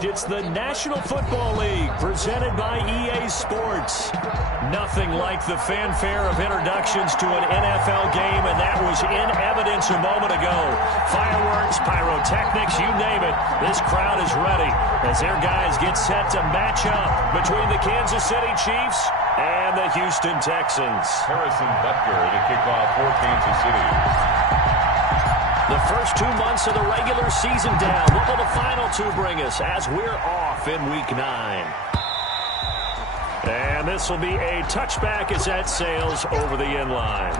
It's the National Football League presented by EA Sports. Nothing like the fanfare of introductions to an NFL game, and that was in evidence a moment ago. Fireworks, pyrotechnics, you name it. This crowd is ready as their guys get set to match up between the Kansas City Chiefs and the Houston Texans. Harrison Butker to kick off for Kansas City. The first 2 months of the regular season down. What will the final two bring us as we're off in Week 9? And this will be a touchback as that sails over the end line.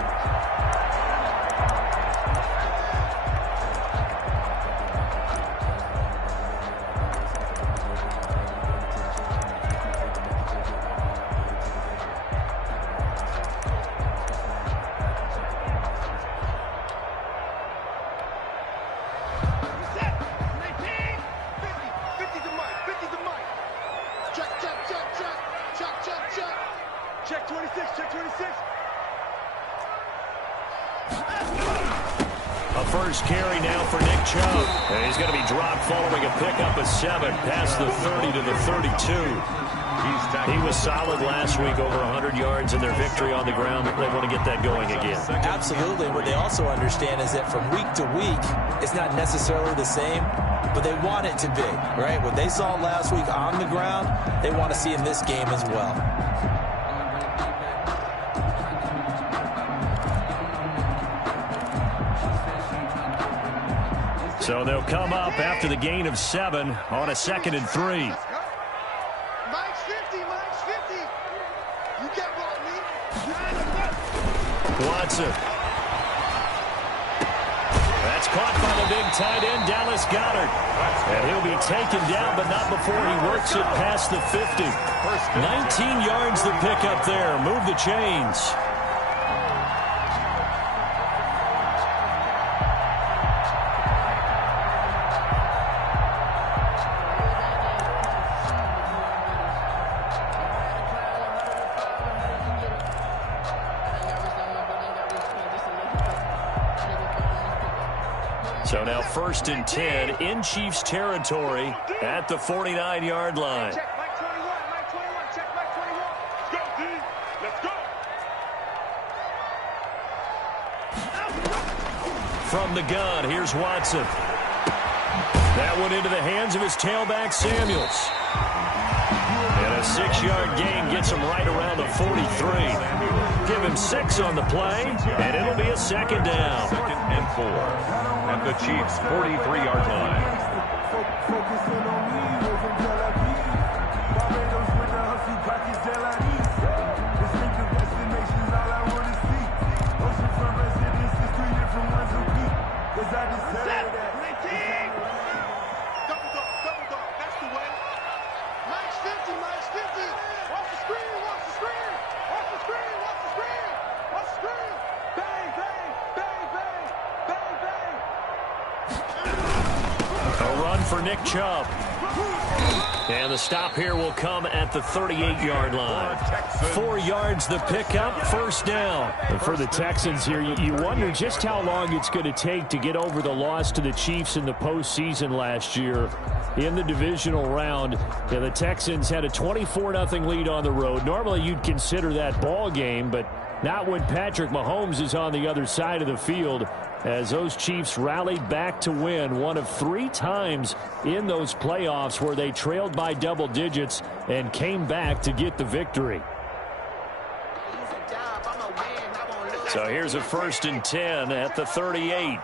First carry now for Nick Chubb. And he's going to be dropped following a pickup of 7 past the 30 to the 32. He was solid last week, over 100 yards in their victory on the ground. They want to get that going again. Absolutely. What they also understand is that from week to week, it's not necessarily the same, but they want it to be, right? What they saw last week on the ground, they want to see in this game as well. So they'll come up after the gain of 7 on a 2nd and 3. Mike's 50, Mike's 50. You get what I mean? Watson. That's caught by the big tight end, Dallas Goedert. And he'll be taken down, but not before he works it past the 50. 19 yards the pickup there. Move the chains. So now 1st and 10 in Chiefs territory at the 49-yard line. Check Mike 21, Mike 21, check Mike 21. Let's go, D. Let's go. From the gun, here's Watson. That one into the hands of his tailback, Samuels. And a 6-yard gain gets him right around the 43. Give him 6 on the play, and it'll be a 2nd down. 2nd and 4. At the Chiefs' 43-yard line. For Nick Chubb. And the stop here will come at the 38-yard line. 4 yards the pickup, 1st down. And for the Texans here, you wonder just how long it's going to take to get over the loss to the Chiefs in the postseason last year. In the divisional round, the Texans had a 24-0 lead on the road. Normally you'd consider that ball game, but not when Patrick Mahomes is on the other side of the field, as those Chiefs rallied back to win one of 3 times in those playoffs where they trailed by double digits and came back to get the victory. So here's a 1st and 10 at the 38.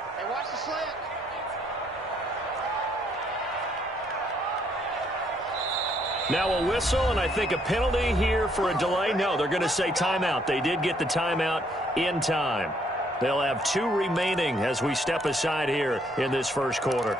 Now a whistle, and I think a penalty here for a delay. No, they're going to say timeout. They did get the timeout in time. They'll have 2 remaining as we step aside here in this first quarter.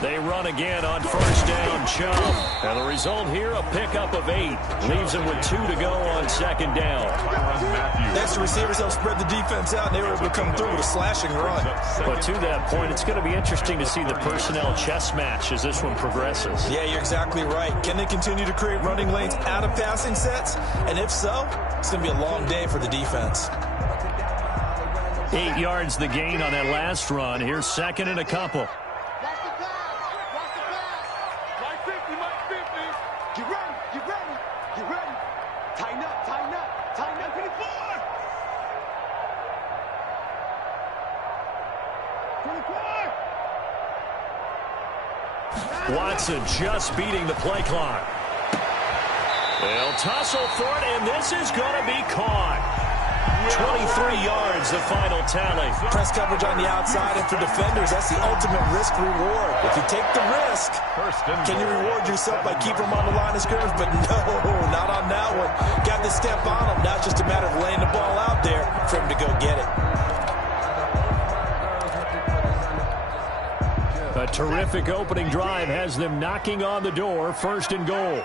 They run again on first down. Chubb. And the result here, a pickup of 8. Leaves them with 2 to go on second down. Next, the receivers help spread the defense out, and they were able to come through with a slashing run. But to that point, it's going to be interesting to see the personnel chess match as this one progresses. Yeah, you're exactly right. Can they continue to create running lanes out of passing sets? And if so, it's going to be a long day for the defense. 8 yards the gain on that last run. Here's second and a couple. Watch the pass. Watch the pass. Mike 50, Mike 50. Get ready. Get ready. Get ready. Tighten up. Tighten up. Tighten up. 24. 24. Watson just beating the play clock. They'll tussle for it, and this is going to be caught. 23 yards, the final tally. Press coverage on the outside, and for defenders, that's the ultimate risk-reward. If you take the risk, can you reward yourself by keeping them on the line of scrimmage? But no, not on that one. Got to step on them. Now it's just a matter of laying the ball out there for him to go get it. A terrific opening drive has them knocking on the door. First and goal.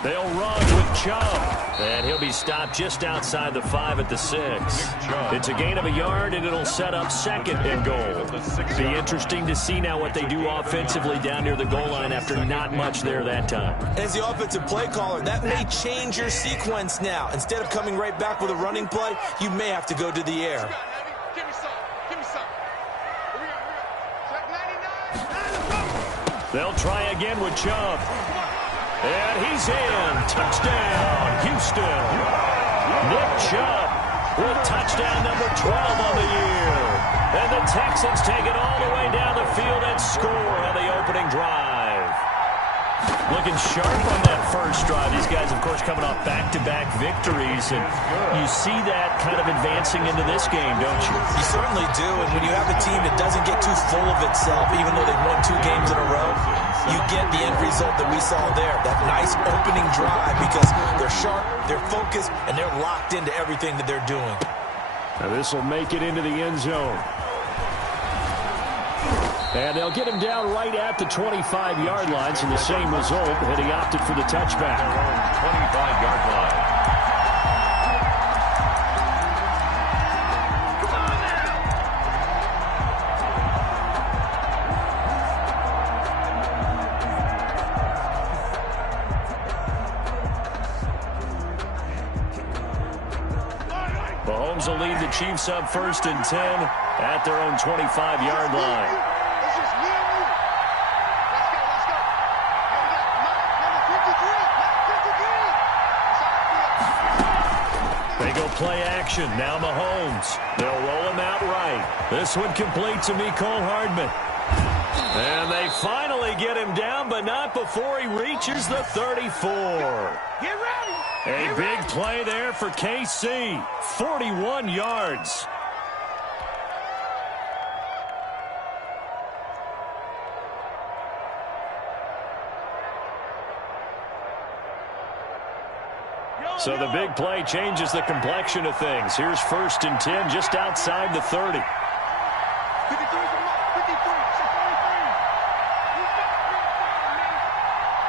They'll run with Chubb, and he'll be stopped just outside the 5 at the 6. It's a gain of a yard, and it'll set up second and goal. Be interesting to see now what they do offensively down near the goal line after not much there that time. As the offensive play caller, that may change your sequence now. Instead of coming right back with a running play, you may have to go to the air. Give me some. Give me some. Here we go. Check 99. They'll try again with Chubb. And he's in. Touchdown, Houston. Nick Chubb with touchdown number 12 on the year. And the Texans take it all the way down the field and score on the opening drive. Looking sharp on that first drive. These guys, of course, coming off back-to-back victories. And you see that kind of advancing into this game, don't you? You certainly do. And when you have a team that doesn't get too full of itself, even though they've won 2 games in a row, you get the end result that we saw there, that nice opening drive, because they're sharp, they're focused, and they're locked into everything that they're doing. Now this will make it into the end zone. And they'll get him down right at the 25-yard line, so the same result, and he opted for the touchback. 25-yard line. Mahomes will lead the Chiefs up first and 10 at their own 25-yard line. It's just me and you. Let's go. Let's go. Here we got Mike, number 53. They go play action. Now Mahomes. They'll roll him out right. This one complete to Mecole Hardman. And they finally get him down, but not before he reaches the 34. Get ready. A big play there for KC. 41 yards. So the big play changes the complexion of things. Here's first and 10 just outside the 30. 53 from Mike. 53. It's a 43. You better be afraid of me.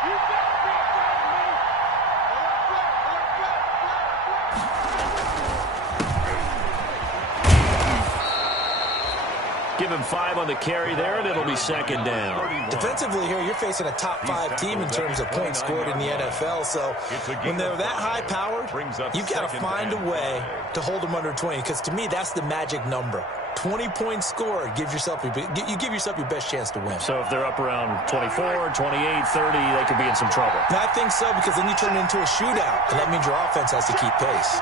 You better be afraid of me. Give him 5 on the carry there, and it'll be second down. Defensively here, you're facing a top-5 team in terms of points scored in the NFL. So when they're that high-powered, you've got to find a way to hold them under 20. Because to me, that's the magic number. 20 points scored gives yourself you give yourself your best chance to win. So if they're up around 24, 28, 30, they could be in some trouble. And I think so, because then you turn it into a shootout, and that means your offense has to keep pace.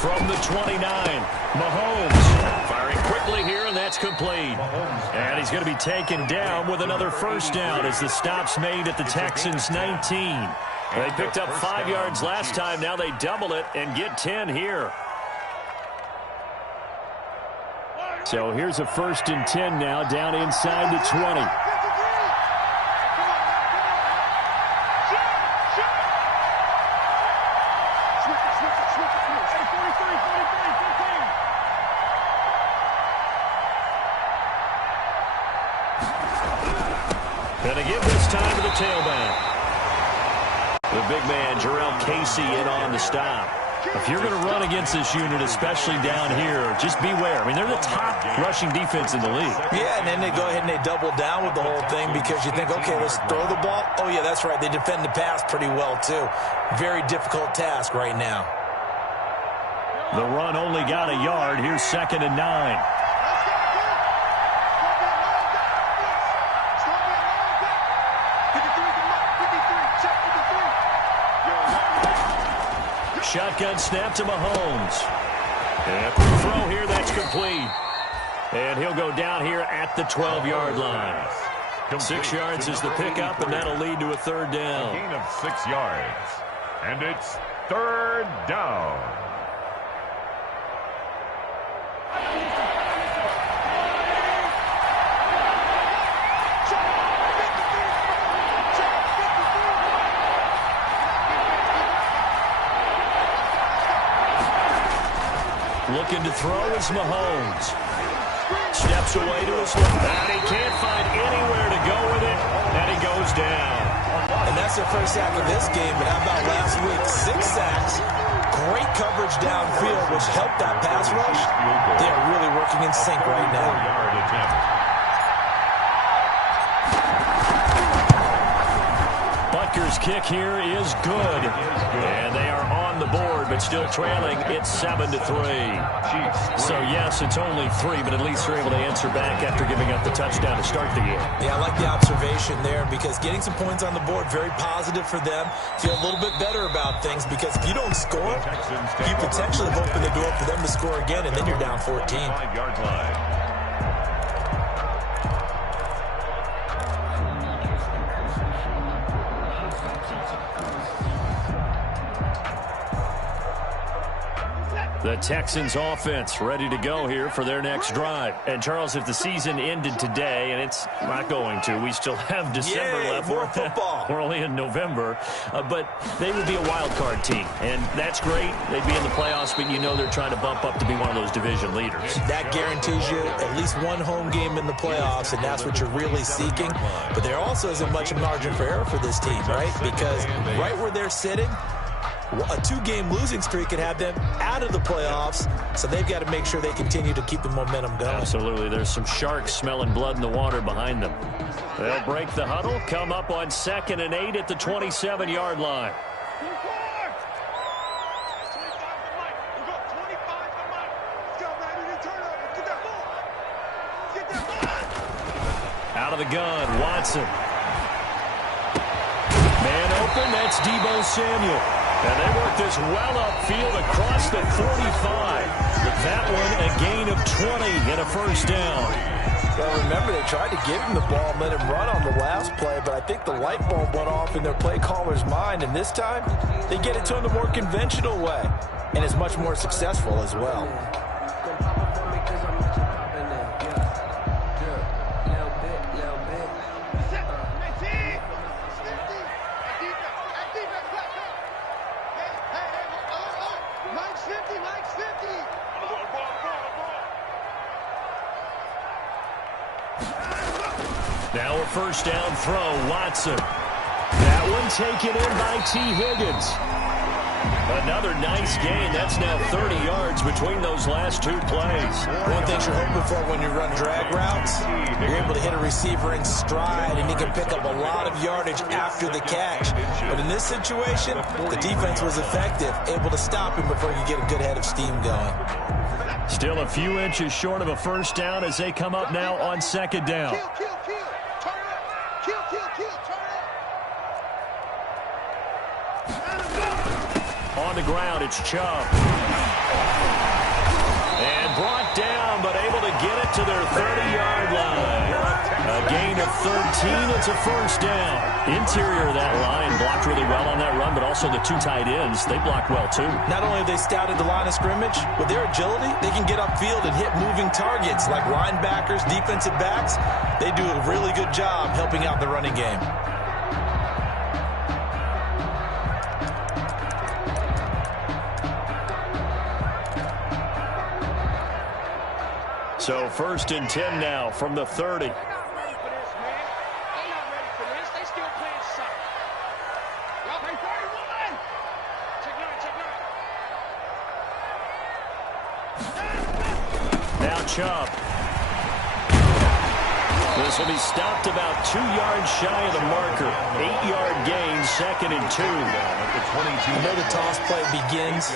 From the 29, Mahomes firing quickly here, and that's complete. And he's going to be taken down with another first down as the stop's made at the Texans' 19. They picked up 5 yards last time. Now they double it and get 10 here. So here's a first and 10 now down inside the 20. man, Jarrell Casey, in on the stop. If you're going to run against this unit, especially down here, just beware. I mean, they're the top rushing defense in the league. Yeah, and then they go ahead and they double down with the whole thing because you think, okay, let's throw the ball. Oh, yeah, that's right. They defend the pass pretty well, too. Very difficult task right now. The run only got a yard. Here's 2nd and 9. Shotgun snap to Mahomes. And throw here, that's complete. And he'll go down here at the 12-yard line. 6 yards is the pickup, and that'll lead to a 3rd down. A gain of 6 yards. And it's 3rd down. Looking to throw is Mahomes. Steps away to his left. And he can't find anywhere to go with it. And he goes down. And that's their first sack of this game. But how about last week? 6 sacks. Great coverage downfield, which helped that pass rush. They are really working in sync right now. 4-yard attempt. Butker's kick here is good. And they are on the board, but still trailing. It's 7-3. So, yes, it's only 3, but at least they're able to answer back after giving up the touchdown to start the game. Yeah, I like the observation there because getting some points on the board, very positive for them. Feel a little bit better about things because if you don't score, you potentially open the door for them to score again, and then you're down 14. 5-yard line. The Texans offense ready to go here for their next drive. And, Charles, if the season ended today, and it's not going to, we still have December left. More football. We're only in November. But they would be a wild card team. And that's great. They'd be in the playoffs, but you know they're trying to bump up to be one of those division leaders. That guarantees you at least one home game in the playoffs, and that's what you're really seeking. But there also isn't much margin for error for this team, right? Because right where they're sitting, a 2-game losing streak could have them out of the playoffs, so they've got to make sure they continue to keep the momentum going. Absolutely. There's some sharks smelling blood in the water behind them. They'll break the huddle, come up on 2nd and 8 at the 27-yard line. Out of the gun, Watson. Man open, that's Deebo Samuel. And they work this well upfield across the 45. With that one, a gain of 20 and a 1st down. Well, remember, they tried to give him the ball and let him run on the last play, but I think the light bulb went off in their play caller's mind, and this time, they get it to him the more conventional way, and it's much more successful as well. Now a 1st down throw, Watson. That one taken in by T. Higgins. Another nice gain. That's now 30 yards between those last 2 plays. One thing you're hoping for when you run drag routes, you're able to hit a receiver in stride, and he can pick up a lot of yardage after the catch. But in this situation, the defense was effective, able to stop him before he could get a good head of steam going. Still a few inches short of a 1st down as they come up now on 2nd down. On the ground, it's Chubb. And brought down, but able to get it to their 30-yard line. A gain of 13. It's a 1st down. Interior of that line blocked really well on that run, but also the 2 tight ends, they blocked well too. Not only have they scouted the line of scrimmage, with their agility, they can get upfield and hit moving targets like linebackers, defensive backs. They do a really good job helping out the running game. So 1st and 10 now from the 30. Now Chubb. This will be stopped about 2 yards shy of the marker. 8-yard gain, 2nd and 2. I know the toss play begins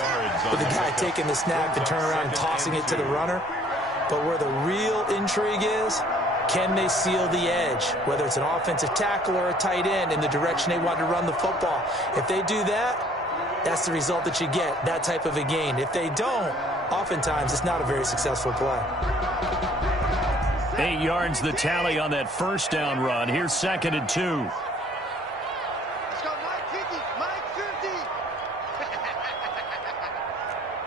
with the guy taking the snap and turn around and tossing it to the runner. But where the real intrigue is, can they seal the edge, whether it's an offensive tackle or a tight end, in the direction they want to run the football? If they do that, that's the result that you get, that type of a gain. If they don't, oftentimes it's not a very successful play. 8 yards the tally on that first down run. Here's 2nd and 2. Let's go, Mike 50, Mike 50.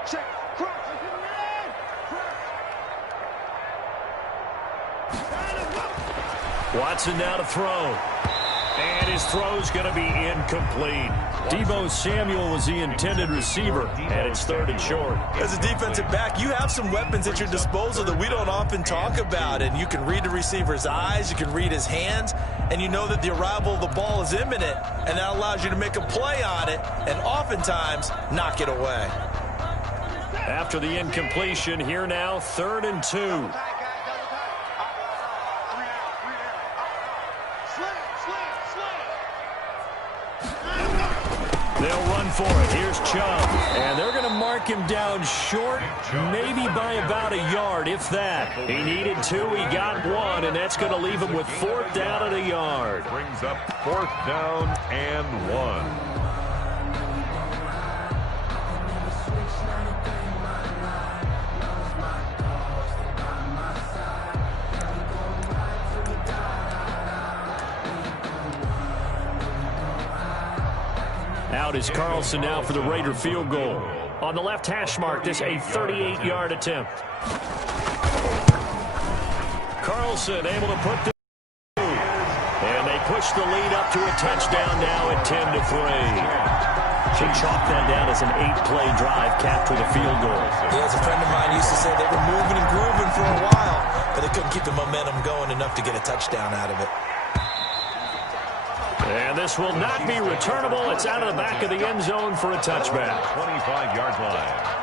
Check, cross. Watson now to throw. And his throw's going to be incomplete. Deebo Samuel was the intended receiver, and it's 3rd and short. As a defensive back, you have some weapons at your disposal that we don't often talk about. And you can read the receiver's eyes, you can read his hands, and you know that the arrival of the ball is imminent, and that allows you to make a play on it and oftentimes knock it away. After the incompletion, here now, 3rd and 2. They'll run for it. Here's Chubb. And they're going to mark him down short, maybe by about a yard, if that. He needed 2. He got 1, and that's going to leave him with 4th down and a yard. Brings up 4th down and 1. Out is Carlson now for the Raider field goal. On the left hash mark, this a 38-yard attempt. Carlson able to put the and they push the lead up to a touchdown now at 10-3. Should chalk that down as an 8-play drive capped with a field goal. Yeah, as a friend of mine used to say, they were moving and grooving for a while, but they couldn't keep the momentum going enough to get a touchdown out of it. And this will not be returnable. It's out of the back of the end zone for a touchback. 25-yard line.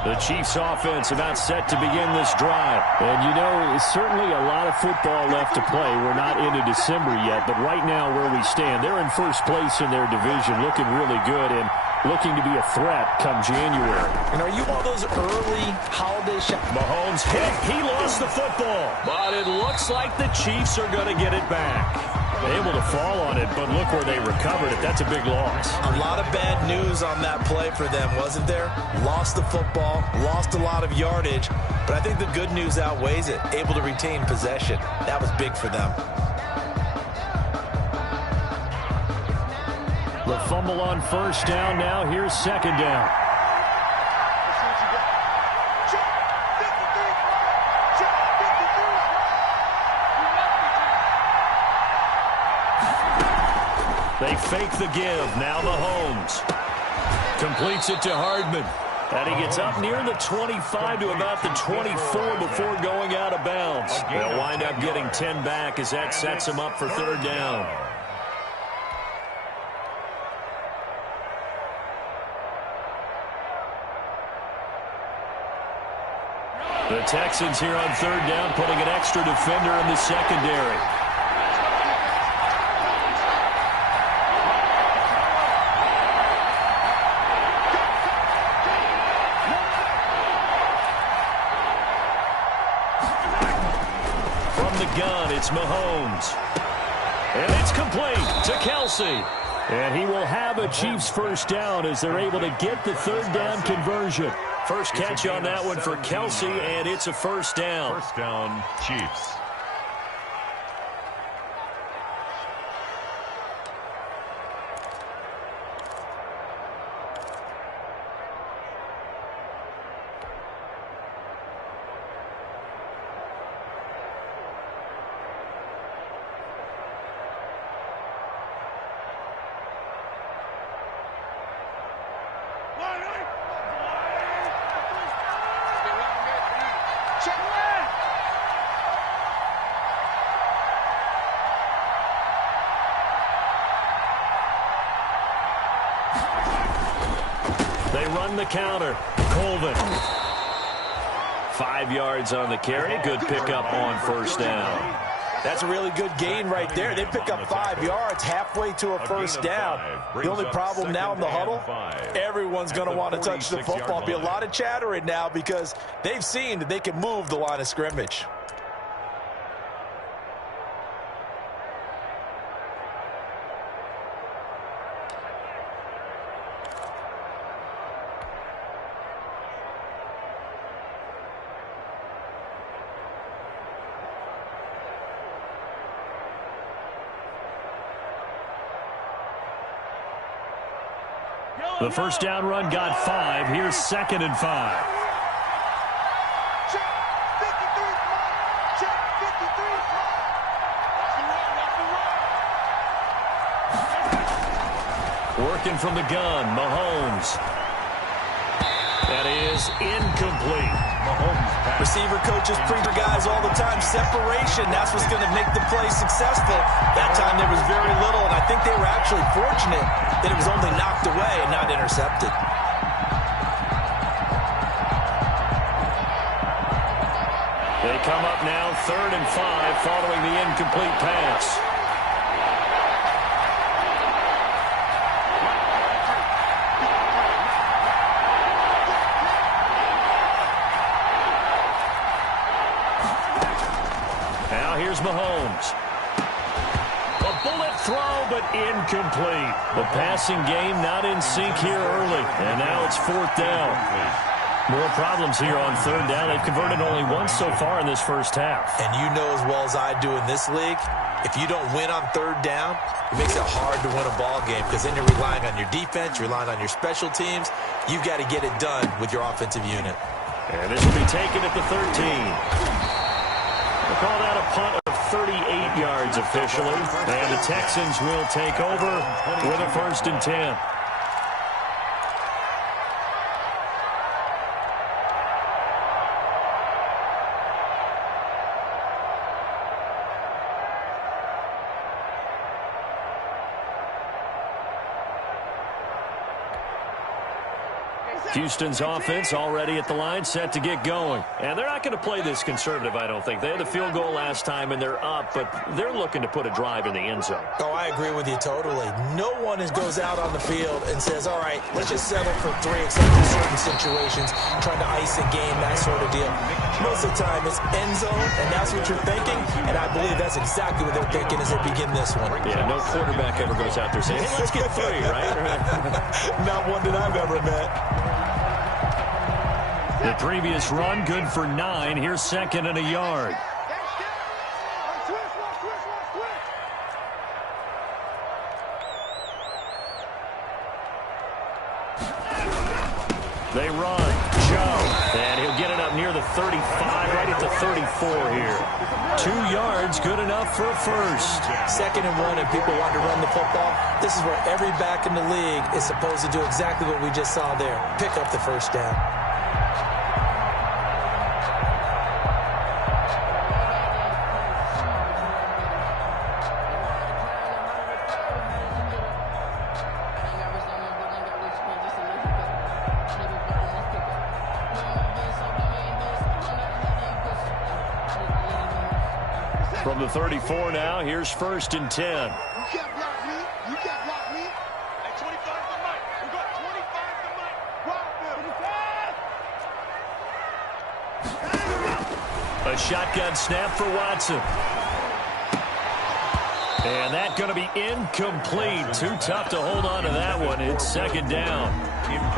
The Chiefs offense about set to begin this drive. And you know, certainly a lot of football left to play. We're not into December yet, but right now where we stand, they're in first place in their division, looking really good and looking to be a threat come January. And are you one of those early holiday shots? Mahomes hit. He lost the football. But it looks like the Chiefs are going to get it back. Able to fall on it, but look where they recovered it. That's a big loss. A lot of bad news on that play for them, wasn't there? Lost the football, lost a lot of yardage, but I think the good news outweighs it. Able to retain possession. That was big for them. The fumble on first down now. Here's 2nd down. They fake the give. Now Mahomes completes it to Hardman. And he gets up near the 25 to about the 24 before going out of bounds. They'll wind up getting 10 back as that sets him up for 3rd down. The Texans here on 3rd down, putting an extra defender in the secondary. Gun, it's Mahomes. And it's complete to Kelsey. And he will have a Chiefs first down as they're able to get the 3rd down conversion. First catch on that one for Kelsey, and it's a first down. First down, Chiefs. They run the counter. Colvin. 5 yards on the carry. Good pickup on first down. That's a really good gain right there. They pick up 5 yards halfway to a first down. The only problem now in the huddle, everyone's going to want to touch the football. Be a lot of chattering now because they've seen that they can move the line of scrimmage. The first down run got 5. Here's 2nd and 5. Check 53. Check 53. Working from the gun, Mahomes. That is incomplete. Mahomes pass. Receiver coaches preach to guys all the time. Separation, that's what's going to make the play successful. That time there was very little, and I think they were actually fortunate that it was only knocked away and not intercepted. They come up now 3rd and 5 following the incomplete pass. Now here's Mahomes. A bullet throw, but incomplete. The passing game not in sync here early. And now it's 4th down. More problems here on 3rd down. They've converted only once so far in this first half. And you know as well as I do in this league, if you don't win on 3rd down, it makes it hard to win a ball game because then you're relying on your defense, you're relying on your special teams. You've got to get it done with your offensive unit. And this will be taken at the 13. We'll call that a punt of 38 yards officially. And the Texans will take over with a 1st and 10. Houston's offense already at the line, set to get going. And they're not going to play this conservative, I don't think. They had the field goal last time, and they're up, but they're looking to put a drive in the end zone. Oh, I agree with you totally. No one goes out on the field and says, all right, let's just settle for 3, except in certain situations, trying to ice a game, that sort of deal. Most of the time, it's end zone, and that's what you're thinking, and I believe that's exactly what they're thinking as they begin this one. Yeah, no quarterback ever goes out there saying, hey, let's get 3, right? Not one that I've ever met. The previous run, good for 9. Here's 2nd and a yard. They run. Joe. And he'll get it up near the 35, right at the 34 here. 2 yards, good enough for a first. 2nd and 1, and people want to run the football. This is where every back in the league is supposed to do exactly what we just saw there. Pick up the first down. From the 34 now, here's 1st and 10. You can't block me. You can't block me. At 25 to Mike. We got 25 to Mike. A shotgun snap for Watson. And that's going to be incomplete. Too tough to hold on to that one. It's 2nd down.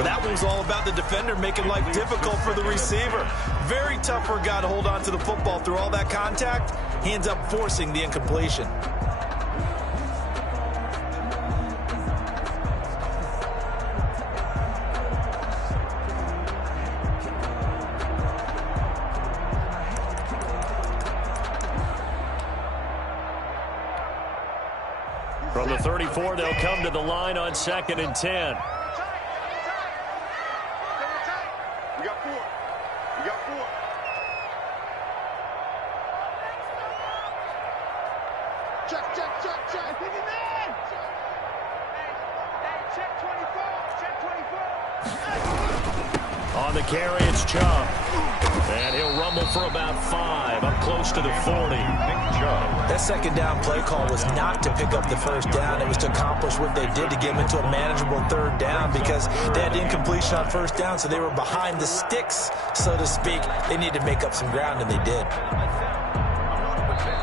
That one's all about the defender making life difficult for the receiver. Very tough for a guy to hold on to the football through all that contact. He ends up forcing the incompletion. From the 34, they'll come to the line on 2nd and 10. We got 4. We got 4. Check. Hey, check 24. Check On the carry, it's Chubb. And he'll rumble for about 5, up close to the 40. That second down play call was not to pick up the first down. It was to accomplish what they did to get them into a manageable third down because they had incompletion on first down, so they were behind the sticks, so to speak. They needed to make up some ground, and they did.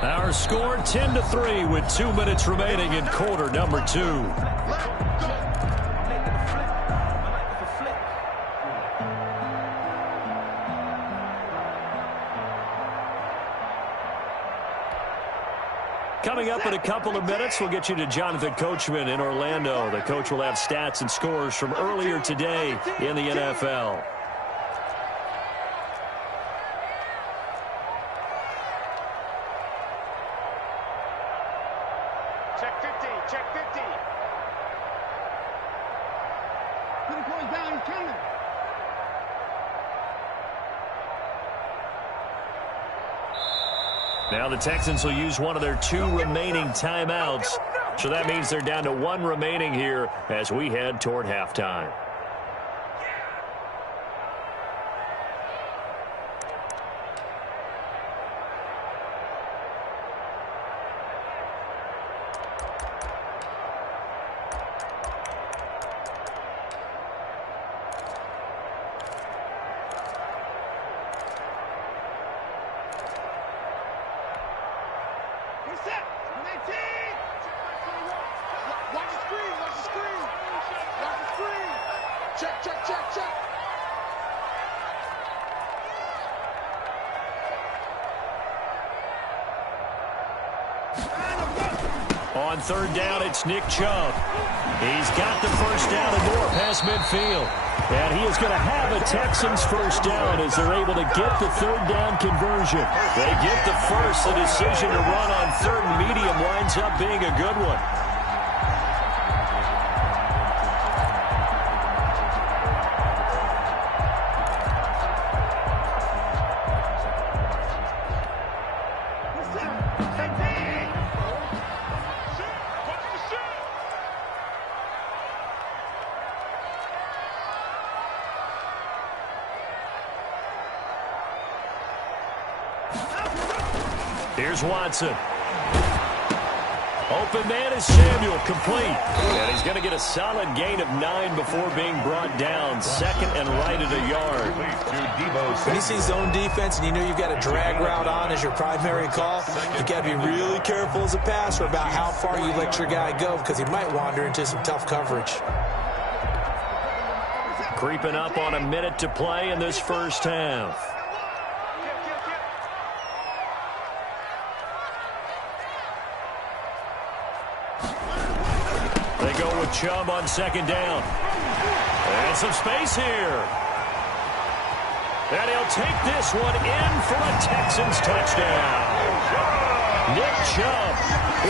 Our score 10-3 with 2 minutes remaining in quarter number 2. Coming up in a couple of minutes, we'll get you to Jonathan Coachman in Orlando. The coach will have stats and scores from earlier today in the NFL. Check 50, check 50. Put the boys down, he's coming. Now the Texans will use one of their 2 remaining timeouts. So that means they're down to 1 remaining here as we head toward halftime. On third down, it's Nick Chubb. He's got the first down and more past midfield. And he is going to have a Texans first down as they're able to get the third down conversion. They get the first. The decision to run on third and medium winds up being a good one. Here's Watson. Open man is Samuel, complete. And he's going to get a solid gain of 9 before being brought down. Second and right at a yard. When you see zone defense and you know you've got a drag route on as your primary call, you've got to be really careful as a passer about how far you let your guy go because he might wander into some tough coverage. Creeping up on a minute to play in this first half. They go with Chubb on second down. And some space here. And he'll take this one in for a Texans touchdown. Nick Chubb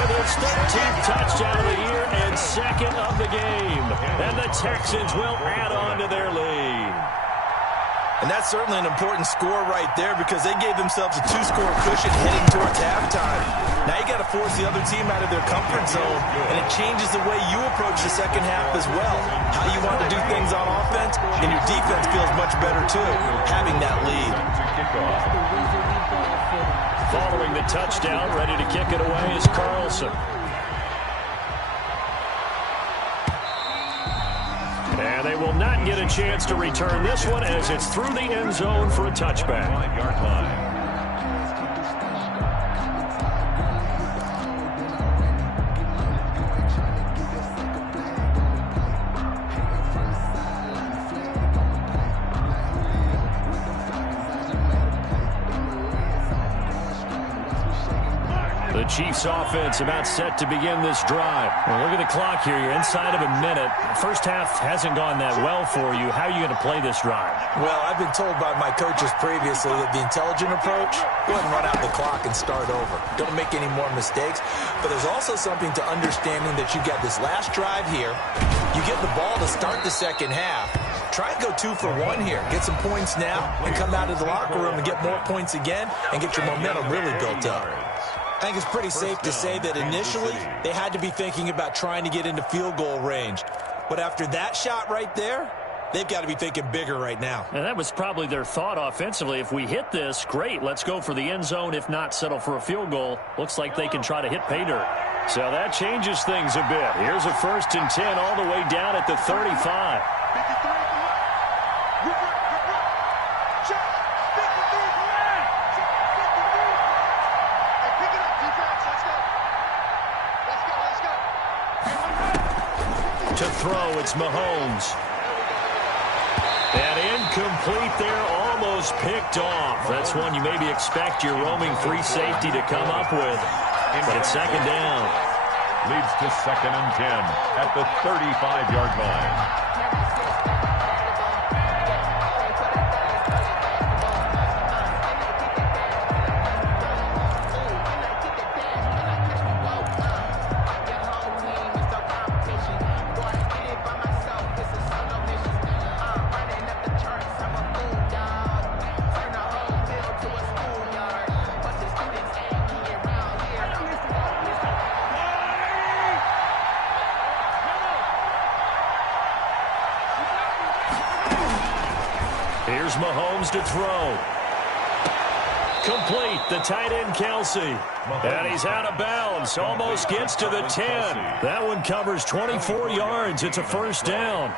with his 13th touchdown of the year and second of the game. And the Texans will add on to their lead. And that's certainly an important score right there because they gave themselves a 2-score cushion heading towards halftime. Now you got to force the other team out of their comfort zone, and it changes the way you approach the second half as well. How you want to do things on offense, and your defense feels much better too, having that lead. Following the touchdown, ready to kick it away is Carlson. And they will not get a chance to return this one as it's through the end zone for a touchback. 5-yard line. The Chiefs offense about set to begin this drive. Well, look at the clock here. You're inside of a minute. First half hasn't gone that well for you. How are you going to play this drive? Well, I've been told by my coaches previously that the intelligent approach, go ahead and run out the clock and start over. Don't make any more mistakes. But there's also something to understanding that you got this last drive here. You get the ball to start the second half. Try and go 2 for 1 here. Get some points now and come out of the locker room and get more points again and get your momentum really built up. I think it's pretty safe to say that initially they had to be thinking about trying to get into field goal range. But after that shot right there, they've got to be thinking bigger right now. And that was probably their thought offensively. If we hit this, great. Let's go for the end zone. If not, settle for a field goal. Looks like they can try to hit pay dirt. So that changes things a bit. Here's a 1st and 10 all the way down at the 35. To throw, it's Mahomes. And incomplete there, almost picked off. That's one you maybe expect your roaming free safety to come up with. But it's 2nd down. Leads to 2nd and 10 at the 35-yard line. Here's Mahomes to throw. Complete, the tight end, Kelsey. And he's out of bounds, almost gets to the 10. That one covers 24 yards. It's a 1st down.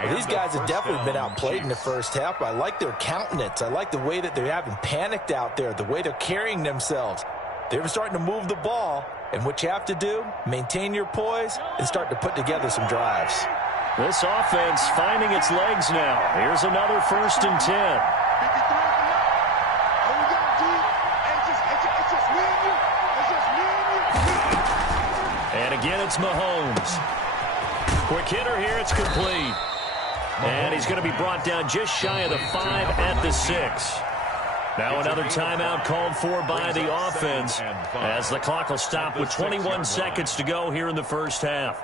Well, these guys have definitely been outplayed in the first half, but I like their countenance. I like the way that they're having panicked out there, the way they're carrying themselves. They're starting to move the ball, and what you have to do, maintain your poise and start to put together some drives. This offense finding its legs now. Here's another 1st and 10. And again, it's Mahomes. Quick hitter here, it's complete. And he's going to be brought down just shy of the 5 at the 6. Now another timeout called for by the offense as the clock will stop with 21 seconds to go here in the first half.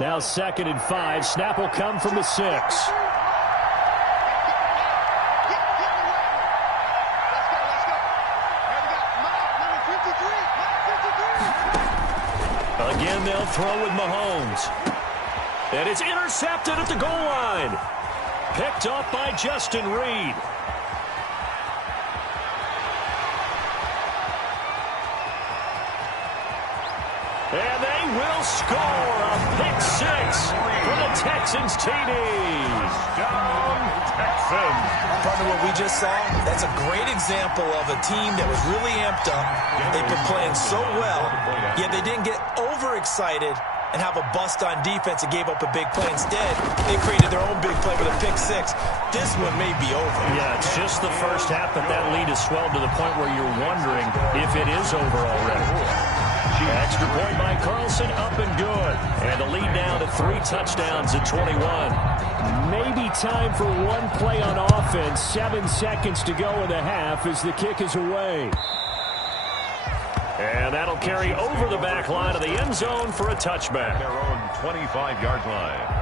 Now 2nd and 5. Snap will come from the 6. Again, they'll throw with Mahomes. And it's intercepted at the goal line. Picked off by Justin Reed. And they will score a pick 6 for the Texans TD. Down, Texans. Partner, what we just saw, that's a great example of a team that was really amped up. They've been playing so well, yet they didn't get overexcited and have a bust on defense and gave up a big play. Instead, they created their own big play with a pick 6. This one may be over. Yeah, it's just the first half, but that lead has swelled to the point where you're wondering if it is over already. Extra point by Carlson, up and good. And the lead down to 3 touchdowns at 21. Maybe time for one play on offense. 7 seconds to go in the half as the kick is away. And that'll carry over the back line of the end zone for a touchback. Their own 25-yard line.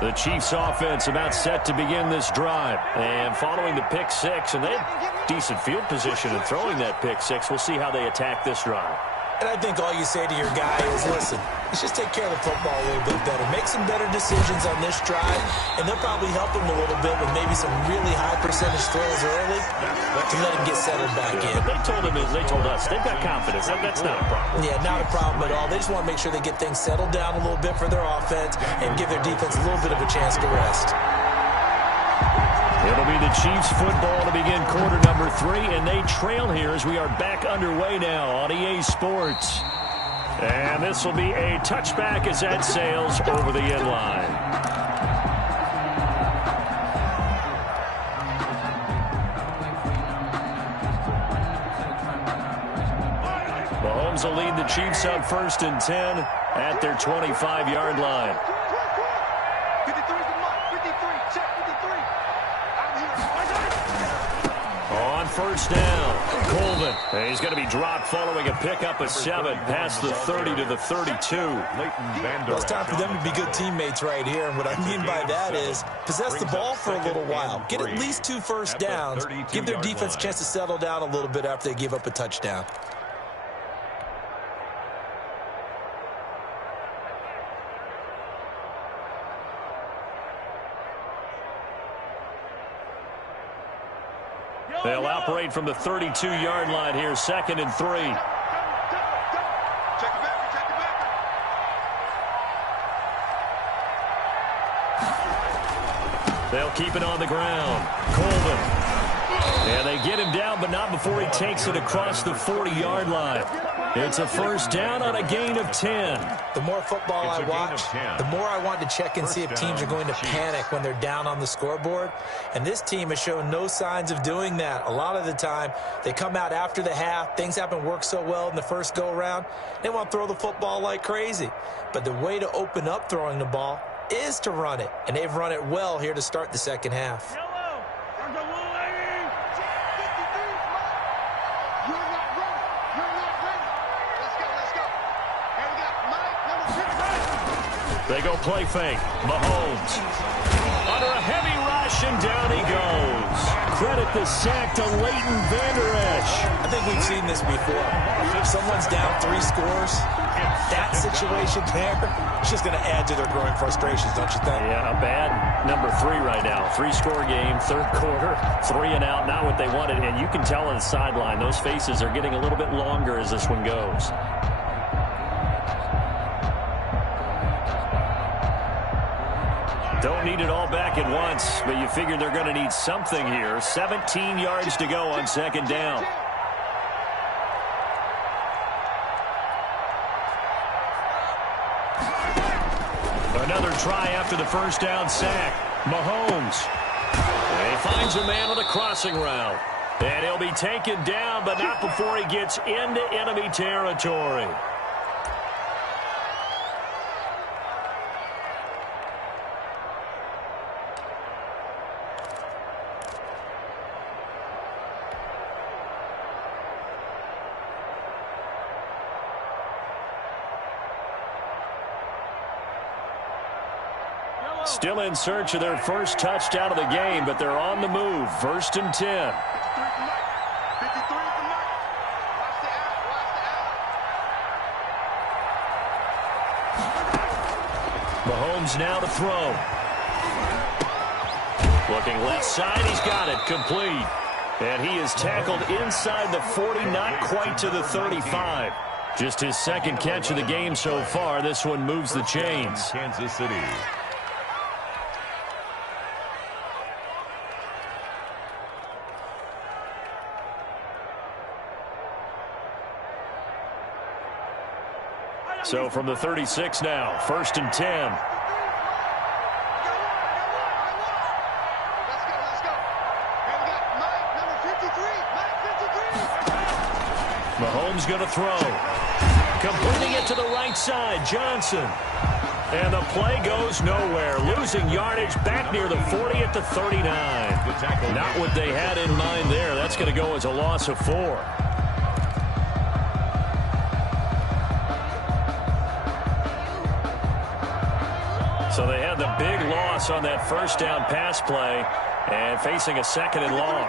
The Chiefs offense about set to begin this drive. And following the pick 6, and they have decent field position in throwing that pick 6. We'll see how they attack this drive. And I think all you say to your guy is, listen, let's just take care of the football a little bit better. Make some better decisions on this drive, and they'll probably help him a little bit with maybe some really high percentage throws early to let him get settled back in. But they told us, they've got confidence. That's not a problem. Yeah, not a problem at all. They just want to make sure they get things settled down a little bit for their offense and give their defense a little bit of a chance to rest. It'll be the Chiefs football to begin quarter number 3, and they trail here as we are back underway now on EA Sports. And this will be a touchback as that sails over the end line. Mahomes will lead the Chiefs on 1st and 10 at their 25-yard line. On 1st first down. Colvin. He's going to be dropped following a pickup of 7 past the 30 to the 32. Well, it's time for them to be good teammates right here. And what I mean by that is possess the ball for a little while. Get at least 2 first downs. Give their defense a chance to settle down a little bit after they give up a touchdown. They'll operate from the 32-yard line here, 2nd and 3. They'll keep it on the ground. Colvin. And they get him down, but not before he takes it across the 40-yard line. It's a first down on a gain of 10. The more football I watch, the more I want to check and see if teams are going to panic when they're down on the scoreboard. And this team has shown no signs of doing that. A lot of the time, they come out after the half. Things haven't worked so well in the first go-around. They want to throw the football like crazy. But the way to open up throwing the ball is to run it. And they've run it well here to start the second half. They go play fake. Mahomes. Under a heavy rush, and down he goes. Credit the sack to Leighton Vander Esch. I think we've seen this before. If someone's down 3 scores, that situation there, it's just going to add to their growing frustrations, don't you think? Yeah, a bad number 3 right now. 3-score game, 3rd quarter, 3 and out, not what they wanted. And you can tell on the sideline, those faces are getting a little bit longer as this one goes. Don't need it all back at once, but you figure they're going to need something here. 17 yards to go on 2nd down. Another try after the first down sack. Mahomes. And he finds a man on the crossing route. And he'll be taken down, but not before he gets into enemy territory. Still in search of their first touchdown of the game, but they're on the move. 1st and 10. Mahomes now to throw. Looking left side, he's got it. Complete. And he is tackled inside the 40, not quite to the 35. Just his 2nd catch of the game so far. This one moves the chains. Kansas City. So from the 36 now, 1st and 10. Mahomes going to throw. Completing it to the right side, Johnson. And the play goes nowhere. Losing yardage back near the 40 at the 39. Not what they had in mind there. That's going to go as a loss of 4. So they had the big loss on that first down pass play and facing a 2nd and long.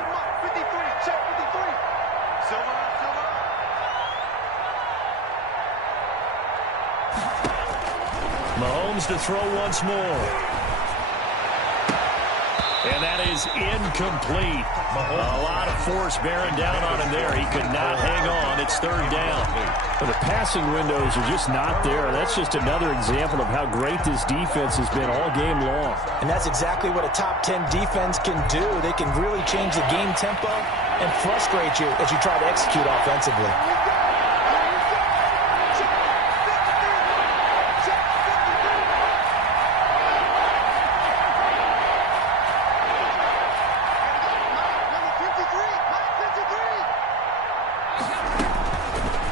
Mahomes to throw once more. And that is incomplete. A lot of force bearing down on him there. He could not hang on. It's 3rd down. Well, the passing windows are just not there. That's just another example of how great this defense has been all game long. And that's exactly what a top 10 defense can do. They can really change the game tempo and frustrate you as you try to execute offensively.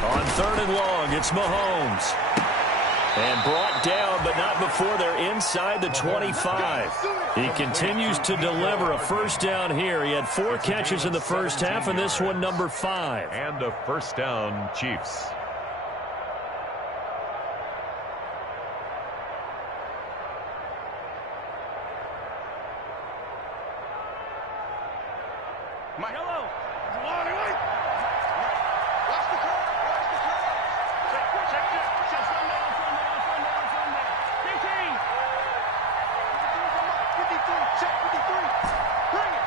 On 3rd and long, it's Mahomes. And brought down, but not before they're inside the 25. He continues to deliver a first down here. He had 4 catches in the first half, and this one number 5. And a first down, Chiefs. Hello. Watch the curve. Check Sunday. 53. Check 53. Bring it.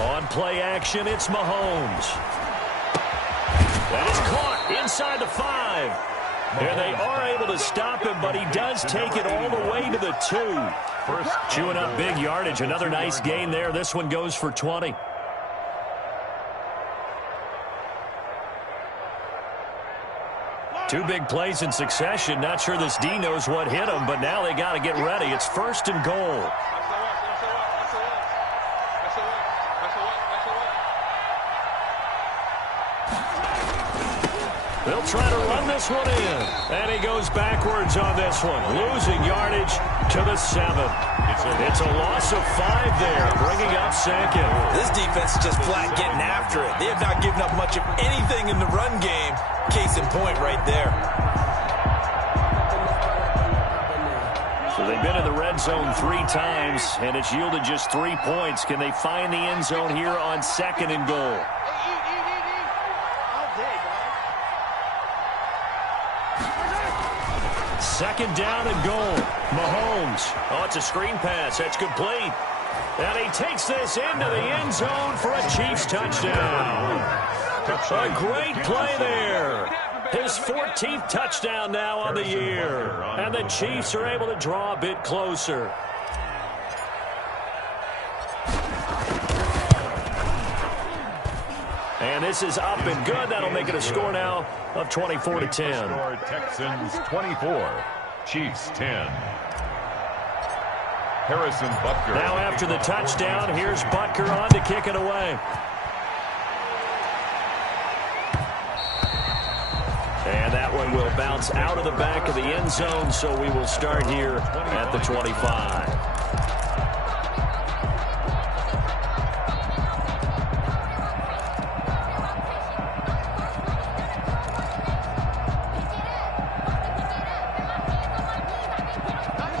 On play action, it's Mahomes. That is caught inside the 5. And they are able to stop him, but he does take it all the way to the 2. Chewing up big yardage. Another nice gain there. This one goes for 20. Two big plays in succession. Not sure this D knows what hit him, but now they got to get ready. It's first and goal. They'll try to run this one in. And he goes backwards on this one. Losing yardage to the 7. It's a loss of 5 there, bringing up second. This defense is just flat getting after it. They have not given up much of anything in the run game. Case in point right there. So they've been in the red zone 3 times, and it's yielded just 3 points. Can they find the end zone here on second and goal? Second down and goal. Mahomes. Oh, it's a screen pass. That's complete. And he takes this into the end zone for a Chiefs touchdown. A great play there. His 14th touchdown now on the year. And the Chiefs are able to draw a bit closer. And this is up and good. That'll make it a score now of 24-10. Texans 24, Chiefs 10. Harrison Butker. Now after the touchdown, here's Butker on to kick it away. And that one will bounce out of the back of the end zone, so we will start here at the 25.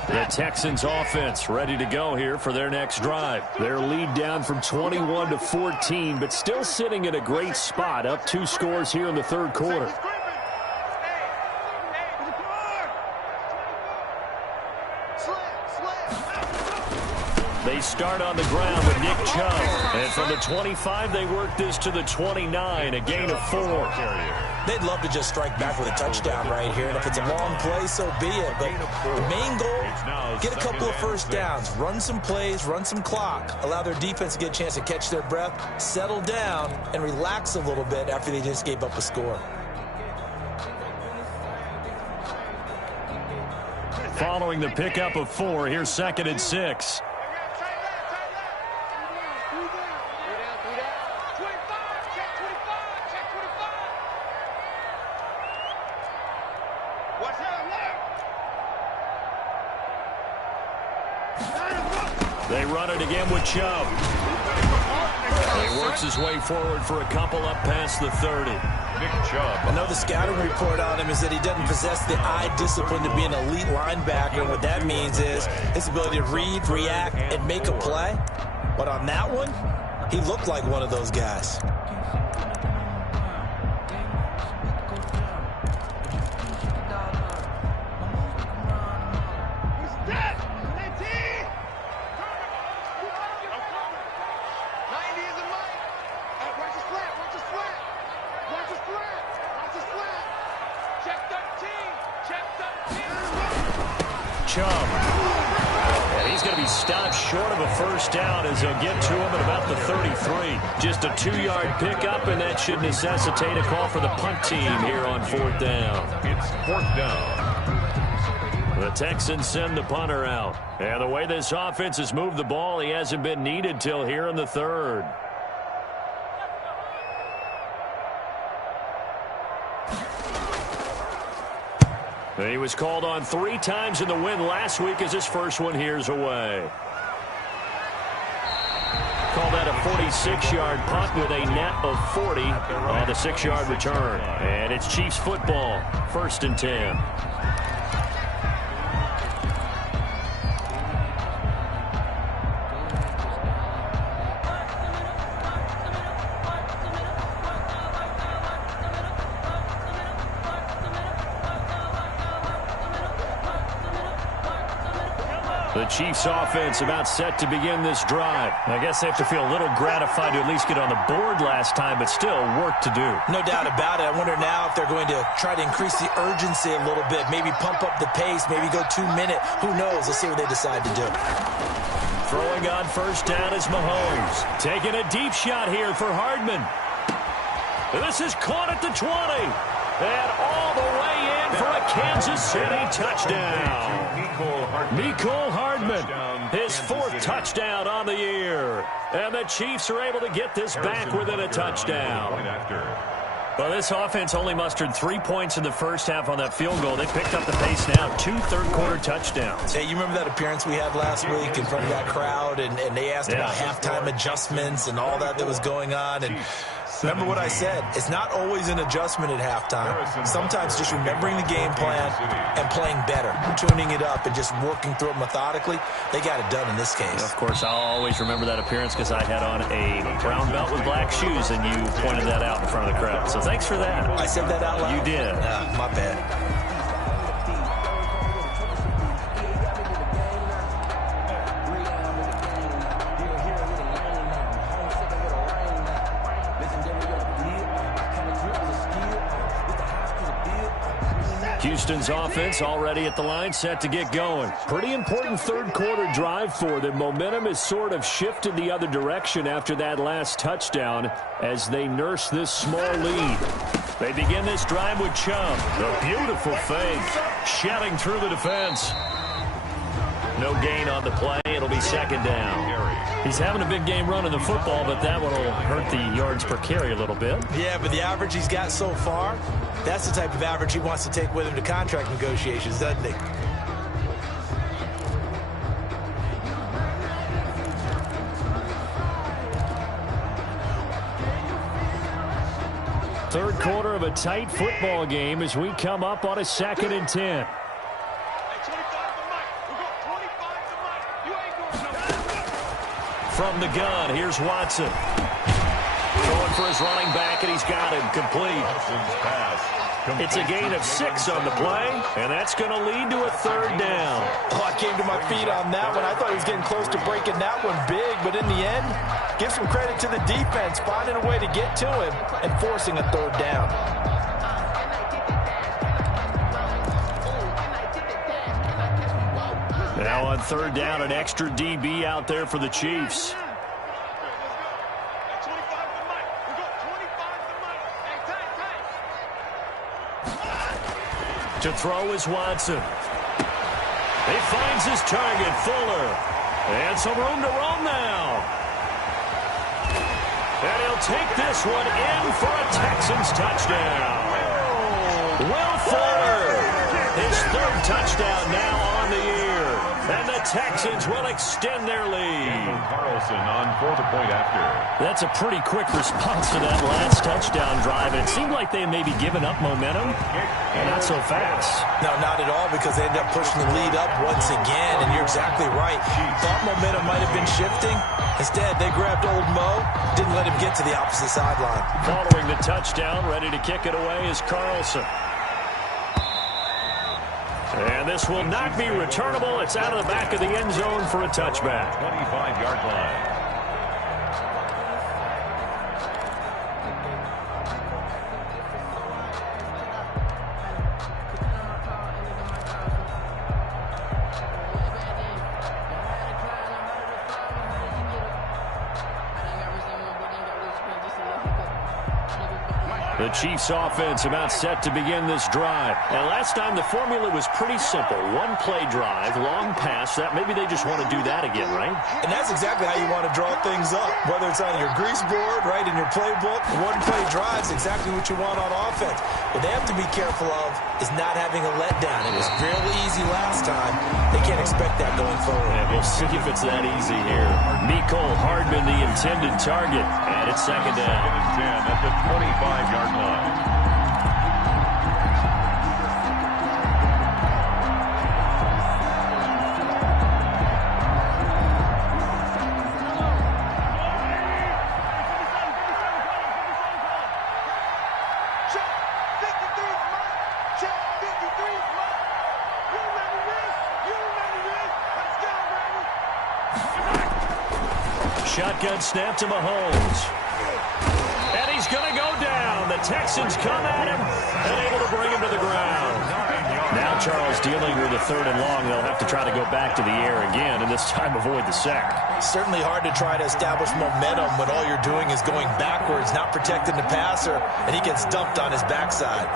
The Texans offense ready to go here for their next drive. Their lead down from 21 to 14, but still sitting in a great spot, up 2 scores here in the third quarter. They start on the ground with Nick Chubb. And from the 25, they work this to the 29, a gain of 4. They'd love to just strike back with a touchdown right here. And if it's a long play, so be it. But the main goal, get a couple of first downs, run some plays, run some clock, allow their defense to get a chance to catch their breath, settle down, and relax a little bit after they just gave up a score. Following the pickup of 4, here's second and 6. They run it again with Chubb. He works his way forward for a couple up past the 30. Nick Chubb. I know the scouting report on him is that he doesn't possess the eye discipline to be an elite linebacker. And what that means is his ability to read, react, and make a play. But on that one, he looked like one of those guys. Chubb. And he's going to be stopped short of a first down as they'll get to him at about the 33. Just a 2-yard pickup, and that should necessitate a call for the punt team here on 4th down. It's 4th down. The Texans send the punter out. And the way this offense has moved the ball, he hasn't been needed till here in the 3rd. He was called on 3 times in the win last week as his first one here's away. Call that a 46-yard punt with a net of 40 on the 6-yard return. And it's Chiefs football, 1st and 10. The Chiefs offense about set to begin this drive. I guess they have to feel a little gratified to at least get on the board last time, but still work to do. No doubt about it. I wonder now if they're going to try to increase the urgency a little bit, maybe pump up the pace, maybe go 2-minute. Who knows? Let's see what they decide to do. Throwing on 1st down is Mahomes. Taking a deep shot here for Hardman. This is caught at the 20. And all the way in for a Kansas City touchdown. Mecole Hardman, his 4th touchdown on the year. And the Chiefs are able to get this back within a touchdown. Well, this offense only mustered 3 points in the first half on that field goal. They picked up the pace now, 2 third-quarter touchdowns. Hey, you remember that appearance we had last week in front of that crowd, and they asked about halftime adjustments and all that was going on, and remember what I said. It's not always an adjustment at halftime. Sometimes just remembering the game plan and playing better, tuning it up and just working through it methodically. They got it done in this case. Of course, I'll always remember that appearance because I had on a brown belt with black shoes, and you pointed that out in front of the crowd. So thanks for that. I said that out loud? You did. My bad. Houston's offense already at the line, set to get going. Pretty important third-quarter drive for them. Momentum has sort of shifted the other direction after that last touchdown as they nurse this small lead. They begin this drive with Chubb. A beautiful fake, shedding through the defense. No gain on the play. It'll be 2nd down. He's having a big game running the football, but that one will hurt the yards per carry a little bit. Yeah, but the average he's got so far, that's the type of average he wants to take with him to contract negotiations, doesn't he? Third quarter of a tight football game as we come up on a 2nd and 10. From the gun, here's Watson. Going for his running back, and he's got him complete. It's a gain of 6 on the play, and that's going to lead to a 3rd down. Oh, I came to my feet on that one. I thought he was getting close to breaking that one big, but in the end, give some credit to the defense, finding a way to get to him and forcing a 3rd down. Now on 3rd down, an extra DB out there for the Chiefs. To throw is Watson. He finds his target, Fuller. And some room to roam now. And he'll take this one in for a Texans touchdown. Will Fuller, his 3rd touchdown now on the year. And the Texans will extend their lead. Carlson on 4th point after. That's a pretty quick response to that last touchdown drive. And it seemed like they had maybe given up momentum. And not so fast. No, not at all, because they ended up pushing the lead up once again. And you're exactly right. Thought momentum might have been shifting. Instead, they grabbed old Mo, didn't let him get to the opposite sideline. Following the touchdown, ready to kick it away is Carlson. And this will not be returnable. It's out of the back of the end zone for a touchback. 25-yard line. The Chiefs offense about set to begin this drive. And last time the formula was pretty simple. One play drive, long pass. That maybe they just want to do that again, right? And that's exactly how you want to draw things up. Whether it's on your grease board, right, in your playbook, one play drive is exactly what you want on offense. What they have to be careful of is not having a letdown. It was fairly easy last time. They can't expect that going forward. Yeah, we'll see if it's that easy here. Mecole Hardman, the intended target. And it's second down. 10 at the 25-yard line. Shotgun snap to Mahomes. And he's going to go down. The Texans come at him and able to bring him to the ground. Now Charles dealing with a third and long. They'll have to try to go back to the air again, and this time avoid the sack. Certainly hard to try to establish momentum when all you're doing is going backwards, not protecting the passer, and he gets dumped on his backside.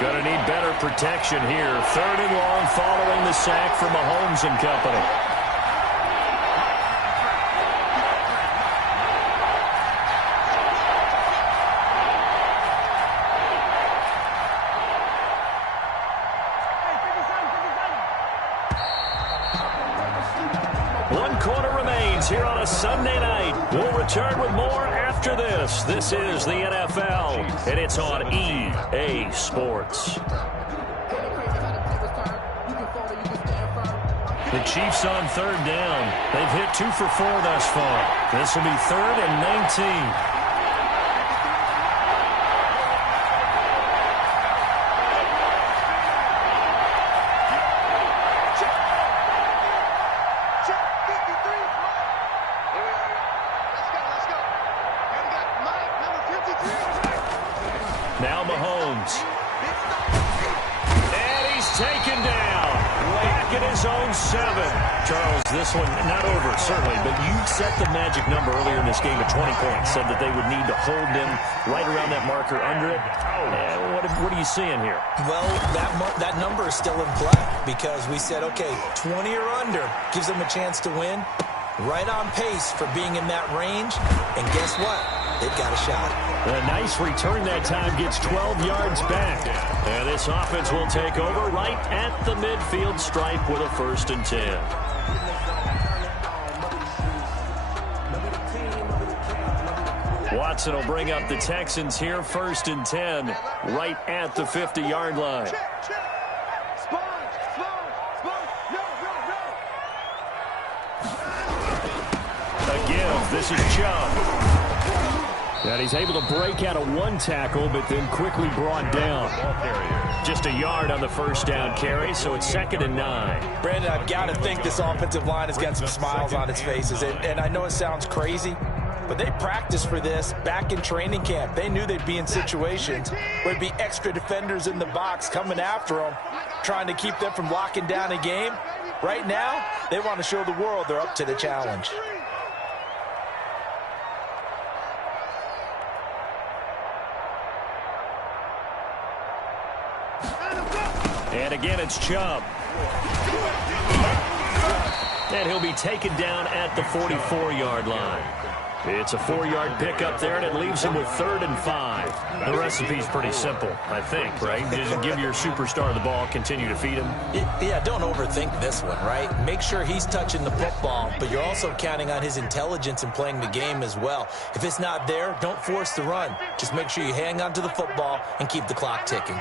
Going to need better protection here. Third and long following the sack from Mahomes and company. One quarter remains here on a Sunday night. We'll return with more after this. This is the NFL, and it's on EA Sports. The Chiefs on third down. They've hit 2 for 4 thus far. This will be 3rd and 19. Now Mahomes. And he's taken down. Back at his own 7. Charles, this one not over, certainly, but you set the magic number earlier in this game at 20 points. Said that they would need to hold him right around that marker under it. What are you seeing here? Well, that number is still in play because we said, okay, 20 or under gives them a chance to win. Right on pace for being in that range. And guess what? They've got a shot. A nice return that time, gets 12 yards back. And this offense will take over right at the midfield stripe with a 1st and 10. Watson will bring up the Texans here, 1st and 10, right at the 50-yard line. A give. This is Chubb. And he's able to break out of 1 tackle, but then quickly brought down. Just a yard on the 1st down carry, so it's 2nd and 9. Brandon, I've got to think this offensive line has got some smiles on its faces. And I know it sounds crazy, but they practiced for this back in training camp. They knew they'd be in situations where there'd be extra defenders in the box coming after them, trying to keep them from locking down a game. Right now, they want to show the world they're up to the challenge. And again, it's Chubb. And he'll be taken down at the 44-yard line. It's a 4-yard pickup there, and it leaves him with 3rd and 5. The recipe's pretty simple, I think, right? Just give your superstar the ball, continue to feed him. Yeah, don't overthink this one, right? Make sure he's touching the football, but you're also counting on his intelligence in playing the game as well. If it's not there, don't force the run. Just make sure you hang on to the football and keep the clock ticking.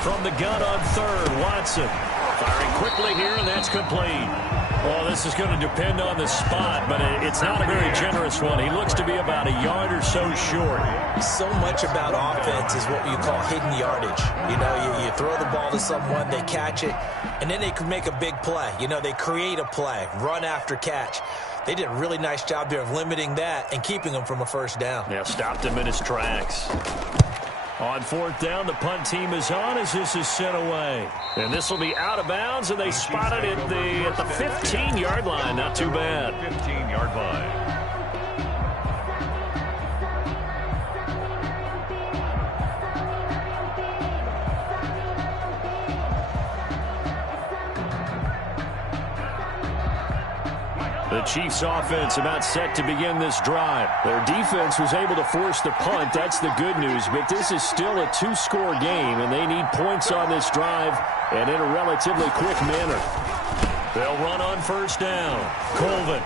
From the gun on 3rd, Watson. Firing quickly here, and that's complete. Well, this is going to depend on the spot, but it's not a very generous one. He looks to be about a yard or so short. So much about offense is what you call hidden yardage. You know, you throw the ball to someone, they catch it, and then they can make a big play. You know, they create a play, run after catch. They did a really nice job there of limiting that and keeping him from a 1st down. Yeah, stopped him in his tracks. On fourth down, the punt team is on as this is sent away. And this will be out of bounds, and they spotted it at the 15-yard line. Not too bad. 15-yard line. The Chiefs offense about set to begin this drive. Their defense was able to force the punt. That's the good news. But this is still a two-score game, and they need points on this drive and in a relatively quick manner. They'll run on first down. Colvin.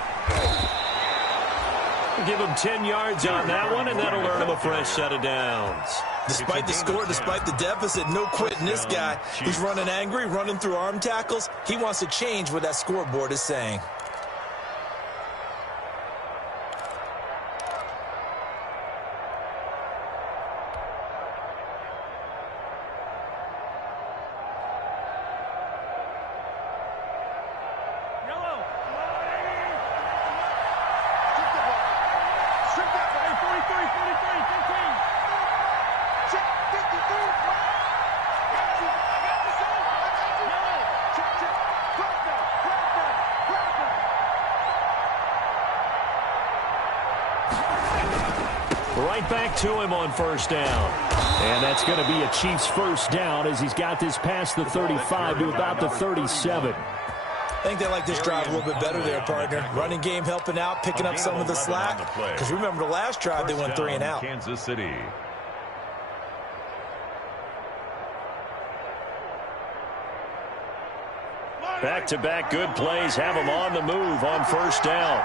Give him 10 yards on that one, and that'll earn him a fresh set of downs. Despite the score, despite the deficit, no quitting this guy. He's running angry, running through arm tackles. He wants to change what that scoreboard is saying. Right back to him on first down. And that's going to be a Chiefs first down as he's got this past the 35 to about the 37. I think they like this drive a little bit better there, partner. Running game helping out, picking up some of the slack. Because remember the last drive, they went 3 and out. Kansas City. Back-to-back good plays have him on the move on first down.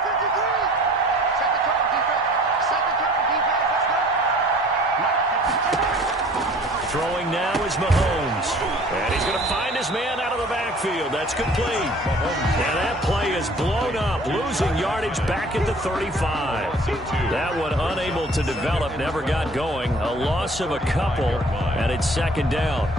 Throwing now is Mahomes. And he's going to find his man out of the backfield. That's complete. And that play is blown up, losing yardage back at the 35. That one unable to develop, never got going. A loss of a couple, and it's second down.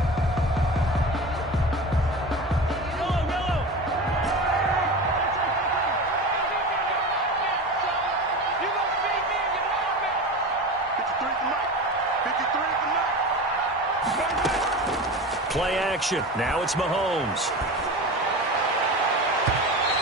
Play action. Now it's Mahomes.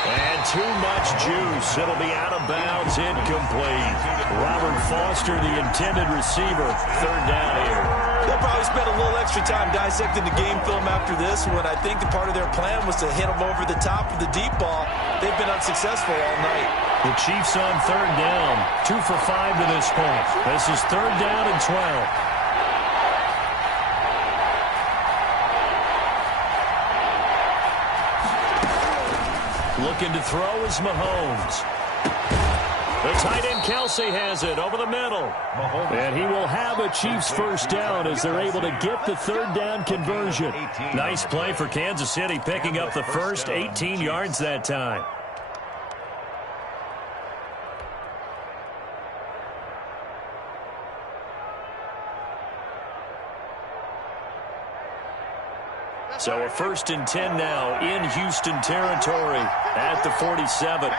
And too much juice. It'll be out of bounds, incomplete. Robert Foster, the intended receiver. Third down here. They'll probably spend a little extra time dissecting the game film after this one. I think the part of their plan was to hit them over the top of the deep ball. They've been unsuccessful all night. The Chiefs on third down. 2 for 5 to this point. This is third down and 12. Looking to throw is Mahomes. The tight end Kelsey has it over the middle. And he will have a Chiefs first down as they're able to get the third down conversion. Nice play for Kansas City, picking up the first 18 yards that time. So a 1st and 10 now in Houston territory at the 47.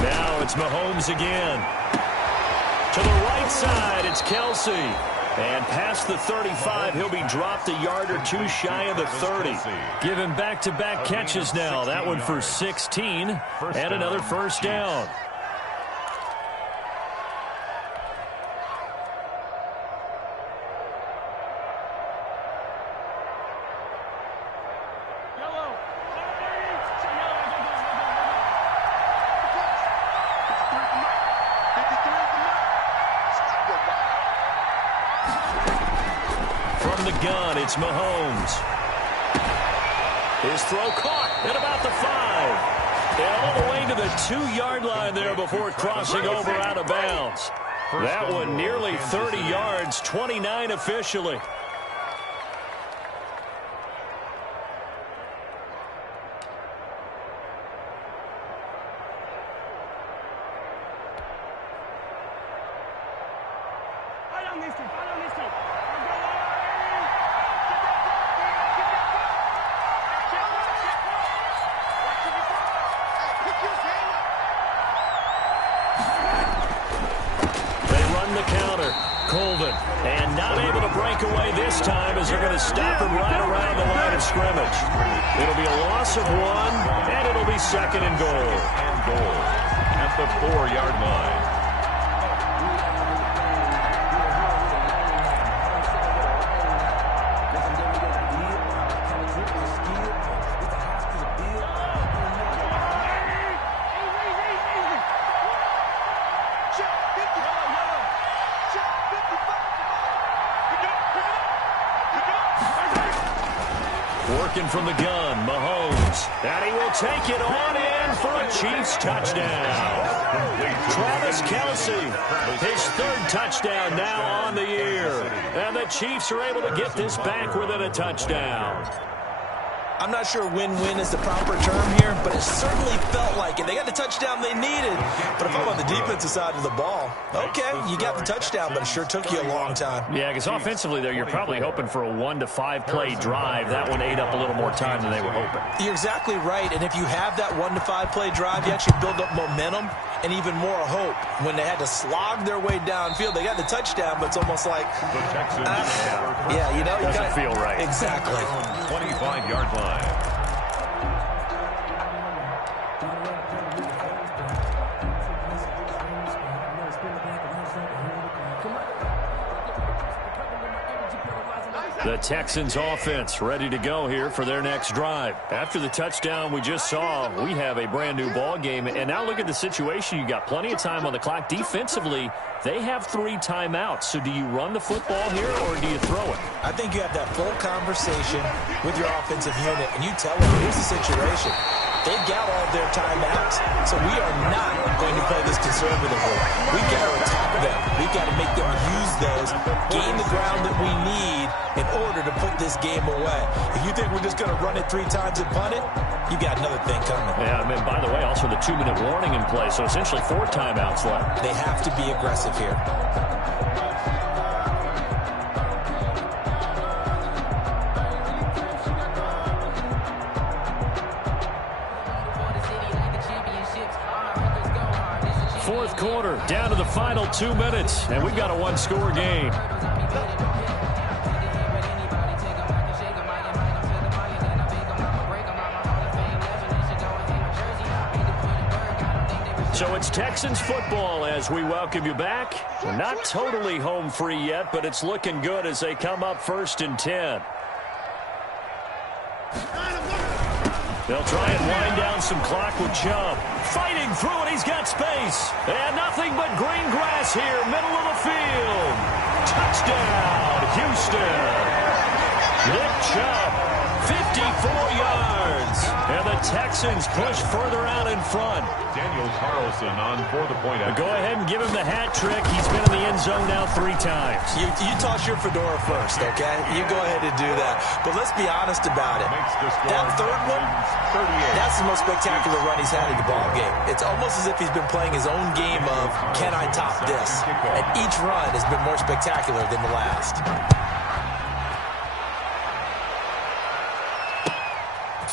Now it's Mahomes again. To the right side, it's Kelsey. And past the 35, he'll be dropped a yard or two shy of the 30. Give him back-to-back catches now. That one for 16 and another first down. It's Mahomes. His throw caught at about the 5. And all the way to the 2-yard line there before crossing over out of bounds. That one nearly 30 yards, 29 officially. Colvin. And not able to break away this time as they're going to stop him right around the line of scrimmage. It'll be a loss of 1, and it'll be 2nd and goal. At the 4-yard line. Working from the gun, Mahomes. And he will take it on in for a Chiefs touchdown. Travis Kelce, his 3rd touchdown now on the year. And the Chiefs are able to get this back within a touchdown. I'm not sure win-win is the proper term here, but it certainly felt like it. They got the touchdown they needed. But if I'm on the defensive side of the ball, okay, you got the touchdown, but it sure took you a long time. Yeah, because offensively there, you're probably hoping for a 1 to 5 play drive. That one ate up a little more time than they were hoping. You're exactly right, and if you have that 1 to 5 play drive, you actually build up momentum and even more hope. When they had to slog their way downfield, they got the touchdown, but it's almost like, yeah, you know, you doesn't feel right. Exactly. 25-yard line. The Texans offense ready to go here for their next drive. After the touchdown we just saw, we have a brand new ball game. And now look at the situation. You got plenty of time on the clock. Defensively, they have 3 timeouts. So do you run the football here or do you throw it? I think you have that full conversation with your offensive unit, and you tell them, here's the situation. They've got all their timeouts, so we are not going to play this conservatively. We've got to attack them. We've got to make them use those, gain the ground that we need in order to put this game away. If you think we're just going to run it 3 times and punt it, you got another thing coming. Yeah, I mean, by the way, also the 2-minute warning in play, so essentially 4 timeouts left. They have to be aggressive here. Fourth quarter, down to the final 2 minutes, and we've got a 1-score game. So it's Texans football as we welcome you back. We're not totally home free yet, but it's looking good as they come up 1st and 10. They'll try and wind down some clock with Chubb. Fighting through it, he's got space. And nothing but green grass here, middle of the field. Touchdown, Houston. Nick Chubb, 54 yards. And the Texans push further out in front. Daniel Carlson on for the point. Go ahead and give him the hat trick. He's been in the end zone now 3 times. You toss your fedora first, okay? You go ahead and do that. But let's be honest about it. That 3rd one, that's the most spectacular run he's had in the ball game. It's almost as if he's been playing his own game of, can I top this? And each run has been more spectacular than the last.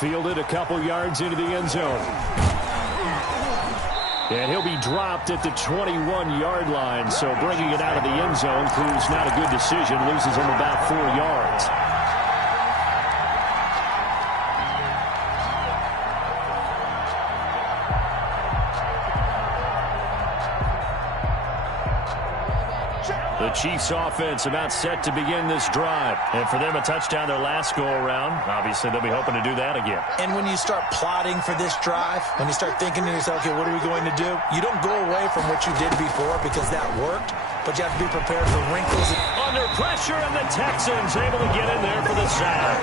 Fielded a couple yards into the end zone. And he'll be dropped at the 21-yard line. So bringing it out of the end zone proves not a good decision. Loses him about 4 yards. The Chiefs offense about set to begin this drive. And for them, a touchdown their last go-around. Obviously, they'll be hoping to do that again. And when you start plotting for this drive, when you start thinking to yourself, okay, what are we going to do? You don't go away from what you did before because that worked, but you have to be prepared for wrinkles. Under pressure, and the Texans able to get in there for the sack.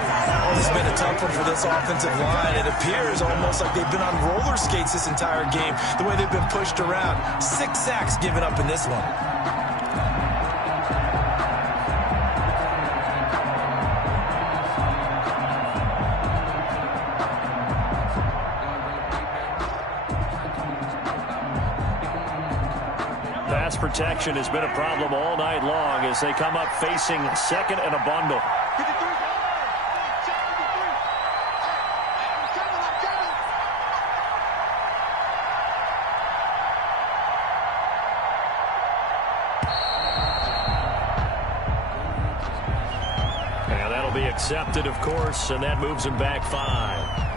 This has been a tough one for this offensive line. It appears almost like they've been on roller skates this entire game, the way they've been pushed around. 6 sacks given up in this one. Pass protection has been a problem all night long as they come up facing 2nd and a bundle. That'll be accepted, of course, and that moves him back 5.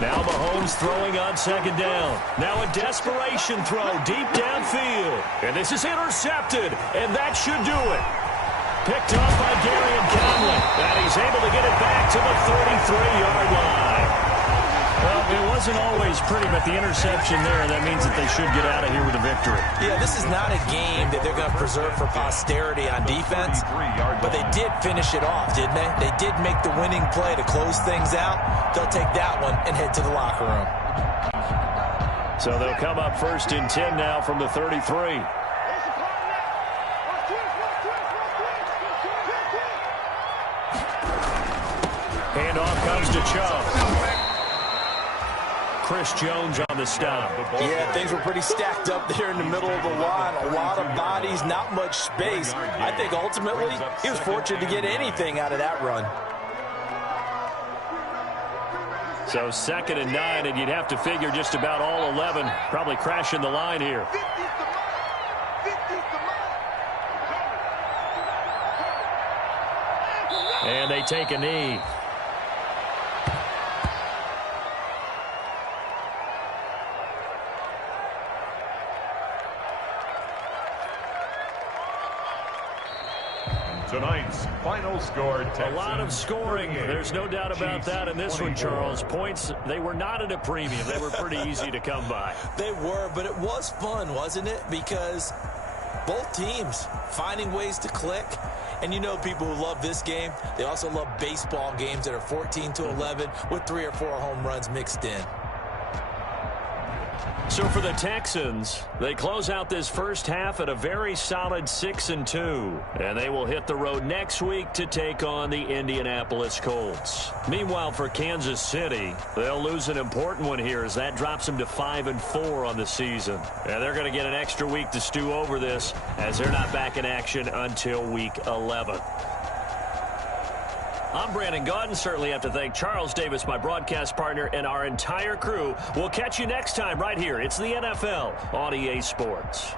Now Mahomes throwing on second down. Now a desperation throw deep downfield. And this is intercepted, and that should do it. Picked up by Canale. And he's able to get it back to the 33-yard line. Well, it wasn't always pretty, but the interception there, that means that they should get out of here with a victory. Yeah, this is not a game that they're going to preserve for posterity on defense, but they did finish it off, didn't they? They did make the winning play to close things out. They'll take that one and head to the locker room. So they'll come up 1st and 10 now from the 33. Handoff comes to Chubb. Chris Jones on the stop. Yeah, things were pretty stacked up there in the middle of the line. A lot of bodies, not much space. I think ultimately he was fortunate to get anything out of that run. So 2nd and 9, and you'd have to figure just about all 11 probably crashing the line here. And they take a knee. Tonight's final score, Texans. A lot of scoring. There's no doubt about that in this one, Charles. Points, they were not at a premium. They were pretty easy to come by. They were, but it was fun, wasn't it? Because both teams finding ways to click. And you know people who love this game, they also love baseball games that are 14-11 with 3 or 4 home runs mixed in. So for the Texans, they close out this first half at a very solid 6-2. And they will hit the road next week to take on the Indianapolis Colts. Meanwhile, for Kansas City, they'll lose an important one here as that drops them to 5-4 on the season. And they're going to get an extra week to stew over this as they're not back in action until week 11. I'm Brandon Gaudin. Certainly have to thank Charles Davis, my broadcast partner, and our entire crew. We'll catch you next time right here. It's the NFL on EA Sports.